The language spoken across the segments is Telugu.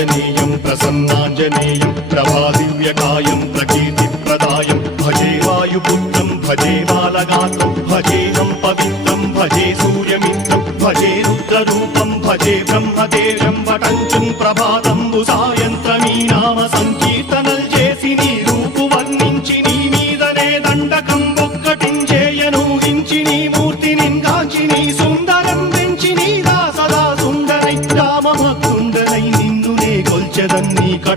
ఆంజనేయం ప్రసన్నాంజనేయం ప్రభాదివ్యకాయం ప్రకీర్తిప్రదాయం. భజే వాయుపుత్రం భజే బాలగాత్రం భజేహం పవిత్రం భజే సూర్యమిత్రం భజే రుద్రరూపం భజే బ్రహ్మదేవం వటంచుం ప్రభాతంబు సాయంత్రమీ నామ సంకీర్తనల్ చేసి నీ రూపు వర్ణించి నీ మీదనే దండకం ఒక్కటించేయను హించి నీ మూర్తి నింగాంచి నీ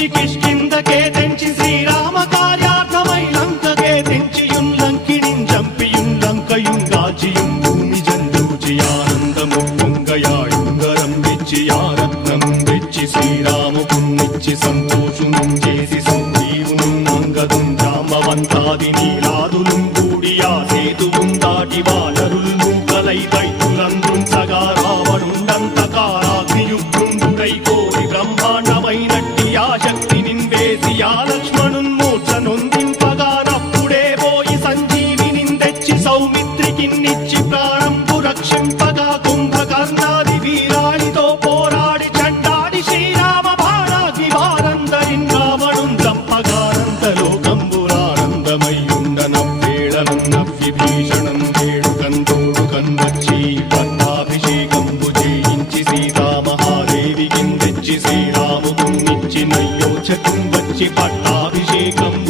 దించి కిష్కిందకే తెంచి శ్రీరామ కార్యార్థమై లంకకే తెంచియున్ లంకిణిం చంపియుం లంకయుం రాజియుం భూమి జందూచి ఆనందము పొంగయాయుంగరం వెచ్చి ఆరత్నం తెచ్చి శ్రీరాముకున్నిచ్చి సంతోషును చేసి సుగ్రీవును అంగదుం రామవంతాది నీలాదులు కూడియా సేతువుం దాటి వానరుల్ తెచ్చి ప్రాణంపు రక్షింపగా కుంభకర్ణాది వీరాడితో పోరాడి చండాడి శ్రీరామ బాణాది వారందరిన్ రావణున్ చంపగానంత లోకంబురానందమయ్యుండ నవ్వేళనం నవ్వి భీషణం వేడుకం తోడుకం వచ్చి పట్టాభిషేకంబు చేయించి సీతామహాదేవి కిందెచ్చి శ్రీరాముకున్నిచ్చి నయ్యోచకం వచ్చి పట్టాభిషేకంబు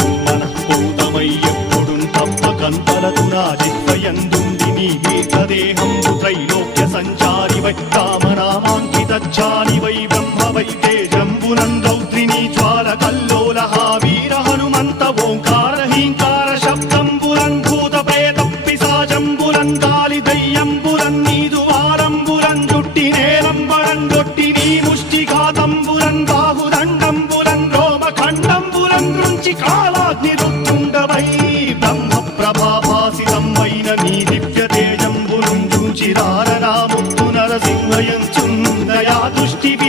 తప్పకంతలతు నా నీ దీర్ఘదేహంబు త్రైలోక్య సంచారి వై రామనామాంకితాని వై బ్రహ్మ వై తేజంబునం రౌద్రిని జ్వాల కల్లోల వీర హనుమంత ఓంకార హీంకార శబ్దంబురం భూత ప్రేత పిశాజంబురం గాలి దయ్యంబురం నీదు వారంబురం జుట్టి నేలంబరం జొట్టి నీ ముష్టిఘాతంబురం ದುಷ್ಟಿ